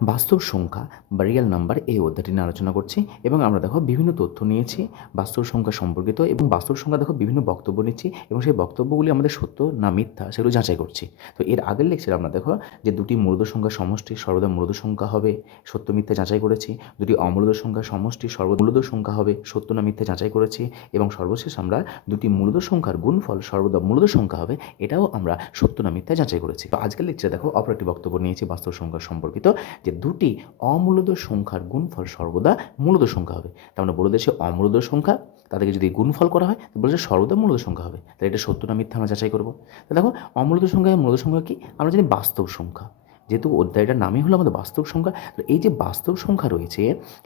বাস্তব সংখ্যা বা রিয়েল নাম্বার এই অধ্যায়টি নিয়ে আলোচনা করছি এবং আমরা দেখো বিভিন্ন তথ্য নিয়েছি, বাস্তব সংখ্যা সম্পর্কিত এবং বাস্তব সংখ্যা দেখো বিভিন্ন বক্তব্য নিচ্ছি এবং সেই বক্তব্যগুলি আমাদের সত্য না মিথ্যা সেগুলো যাচাই করছি। তো এর আগের লেকচারে আমরা দেখো যে দুটি মূলদ সংখ্যা সমষ্টি, সর্বদা মূলদ সংখ্যা হবে, সত্য মিথ্যা যাচাই করেছি। দুটি অমূলদ সংখ্যা সমষ্টি সর্বমূলদ সংখ্যা হবে, সত্য না মিথ্যা যাচাই করেছি এবং সর্বশেষ আমরা দুটি মূলদ সংখ্যার গুণফল, সর্বদা মূলদ সংখ্যা হবে, এটাও আমরা সত্য না মিথ্যা যাচাই করেছি। তো আজকের লেকচারে দেখো অপর একটি বক্তব্য নিয়েছি, বাস্তব সংখ্যা সম্পর্কিত যে দুটি অমূলদ সংখ্যার গুণফল সর্বদা মূলদ সংখ্যা হবে। তার মানে বলে দিয়েছে অমূলদ সংখ্যা, তাদেরকে যদি গুণফল করা হয় বলেছে সর্বদা মূলদ সংখ্যা হবে। তাহলে এটা সত্য না মিথ্যা আমরা যাচাই করব। তো দেখো, অমূলদ সংখ্যা মূলদ সংখ্যা কি? আমরা জানি বাস্তব সংখ্যা। যেহেতু অধ্যায়টার নামই হলো আমাদের বাস্তব সংখ্যা তো এই যে বাস্তব সংখ্যা রয়েছে,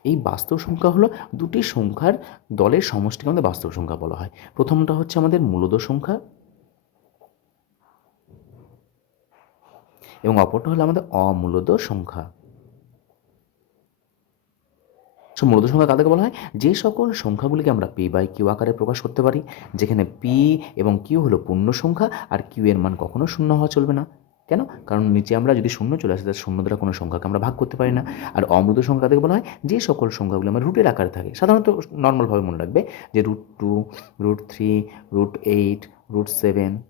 এই বাস্তব সংখ্যা হলো দুটি সংখ্যার দলের সমষ্টিকে আমাদের বাস্তব সংখ্যা বলা হয়। প্রথমটা হচ্ছে আমাদের মূলদ সংখ্যা এবং অপরটা হলো আমাদের অমূলদ সংখ্যা। সো মূলত সংখ্যা কাদেরকে বলা হয়? যে সকল সংখ্যাগুলিকে আমরা পি বাই কিউ আকারে প্রকাশ করতে পারি, যেখানে পি এবং কিউ হলো পূর্ণ সংখ্যা আর কিউ এর মান কখনো শূন্য হওয়া চলবে না। কেন? কারণ নিচে আমরা যদি শূন্য চলে আসে তার শূন্য দ্বারা কোনো সংখ্যাকে আমরা ভাগ করতে পারি না। আর অমৃত সংখ্যা কাদেরকে বলা হয়? যে সকল সংখ্যাগুলি আমার রুটের আকারে থাকে। সাধারণত নর্মালভাবে মনে রাখবে যে root two root three root eight root seven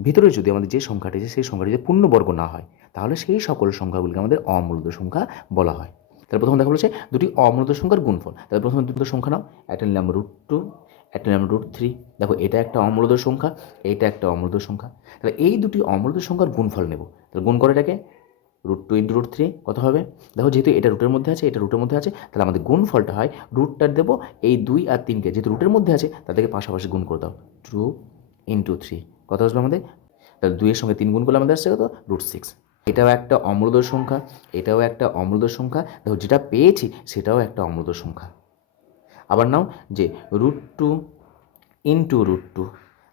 ভিতরে যদি আমাদের যে সংখ্যাটি আছে, সেই সংখ্যাটি যদি পূর্ণবর্গ না হয়, তাহলে সেই সকল সংখ্যাগুলিকে আমাদের অমূল্য সংখ্যা বলা হয়। তাহলে প্রথম দেখা বলেছে দুটি অমূলত সংখ্যার গুণফল। তাহলে প্রথমে দুটো সংখ্যা নাও, একটা নিলাম রুট টু একটা নিলাম রুট থ্রি দেখো, এটা একটা অমূলত সংখ্যা এইটা একটা অমূলত সংখ্যা। তাহলে এই দুটি অমূলত সংখ্যার গুণফল নেব। তাহলে গুণ করে এটাকে root two into root three কত হবে? দেখো, যেহেতু এটা রুটের মধ্যে আছে, এটা রুটের মধ্যে আছে, তাহলে আমাদের গুণফলটা হয় রুটটা দেবো এই দুই আর তিনকে। যেহেতু রুটের মধ্যে আছে, তাদেরকে পাশাপাশি গুণ করে দাও। টু ইন্টু থ্রি কত আসবে আমাদের? তাহলে দুইয়ের সঙ্গে তিন গুণ করলে আমাদের আসছে কত? রুট সিক্স এটাও একটা অমৃত সংখ্যা, এটাও একটা অমৃত সংখ্যা। দেখো, যেটা পেয়েছি, সেটাও একটা অমৃত সংখ্যা। আবার নাও, যে root two into root two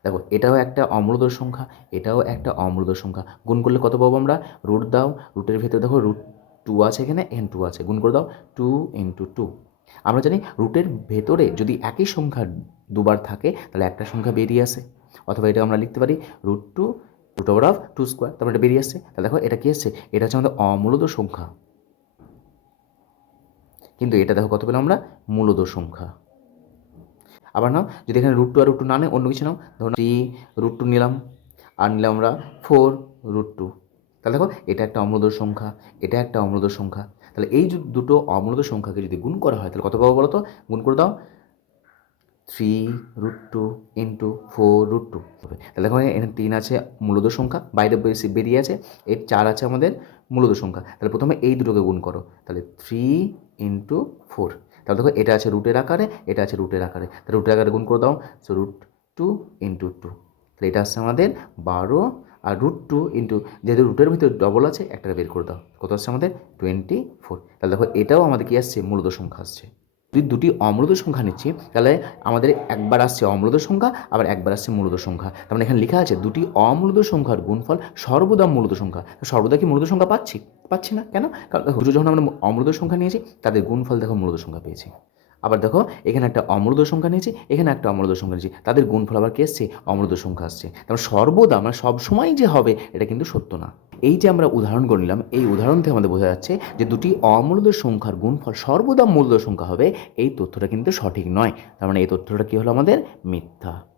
দেখো, এটাও একটা অমূলদ সংখ্যা, এটাও একটা অমৃত সংখ্যা। গুণ করলে কত পাবো আমরা? রুট দাও রুটের ভেতরে দেখো রুট টু আছে এখানে এন টু আছে। গুণ করে দাও টু ইন্টু টু আমরা জানি রুটের ভেতরে যদি একই সংখ্যা দুবার থাকে, তাহলে একটা সংখ্যা বেরিয়ে আসে। অথবা এটা আমরা লিখতে পারি root two root over of two square তারপর এটা বেরিয়ে আসছে। তাহলে দেখো, এটা কি আসছে? এটা হচ্ছে আমাদের অমূলদ সংখ্যা। কিন্তু এটা দেখো কত পেলাম আমরা? মূলদ সংখ্যা। আবার নাও, যদি এখানে রুট টু আর রুট টু না নেই অন্য কিছু নাও। ধরুন থ্রি রুট টু নিলাম। আর নিলাম আমরা ফোর রুট টু তাহলে দেখো, এটা একটা অমূলদ সংখ্যা, এটা একটা অমূলদ সংখ্যা। তাহলে এই দুটো অমূলদ সংখ্যাকে যদি গুণ করা হয়, তাহলে কত পাবো বলো তো? গুণ করে দাও। Three root two into four root two হবে তাহলে দেখো এখানে তিন আছে মূলত সংখ্যা, বাইরে বেশি বেরিয়ে আছে, এর চার আছে আমাদের মূলত সংখ্যা। তাহলে প্রথমে এই দুটোকে গুণ করো, তাহলে থ্রি ইন্টু ফোর তাহলে দেখো এটা আছে রুটের আকারে, এটা আছে রুটের আকারে। তাহলে রুটের আকারে গুণ করে দাও so root two into two তাহলে এটা আসছে আমাদের বারো, আর রুট টু ইন্টু যেহেতু রুটের ভিতরে ডবল আছে একটা বের করে দাও। কত আসছে আমাদের? টোয়েন্টি ফোর তাহলে দেখো এটাও আমাদের কি আসছে? মূলত সংখ্যা আসছে। যদি দুটি অমৃত সংখ্যা নিচ্ছি, তাহলে আমাদের একবার আসছে অমৃত সংখ্যা, আবার একবার আসছে মূলত সংখ্যা। তার মানে এখানে লেখা আছে দুটি অমূলদ সংখ্যার গুণফল সর্বদা মূলত সংখ্যা। সর্বদা কি মূলত সংখ্যা পাচ্ছি? পাচ্ছি না। কেন? কারণ দেখো যখন আমরা অমৃত সংখ্যা নিয়েছি, তাদের গুণফল দেখো মূলত সংখ্যা পেয়েছি। আবার দেখো, এখানে একটা অমৃত সংখ্যা নিয়েছি, এখানে একটা অমূলদ সংখ্যা নিয়েছি। তাদের গুণফল আবার কি আসছে? অমৃত সংখ্যা আসছে। তারপর সর্বদা মানে সবসময় যে হবে, এটা কিন্তু সত্য না। এই যে আমরা উদাহরণ করে নিলাম, এই উদাহরণ থেকে আমাদের বোঝা যাচ্ছে যে দুটি অমূল্য সংখ্যার গুণফল সর্বদা মূল্য সংখ্যা হবে, এই তথ্যটা কিন্তু সঠিক নয়। তার মানে এই তথ্যটা কী হলো আমাদের? মিথ্যা।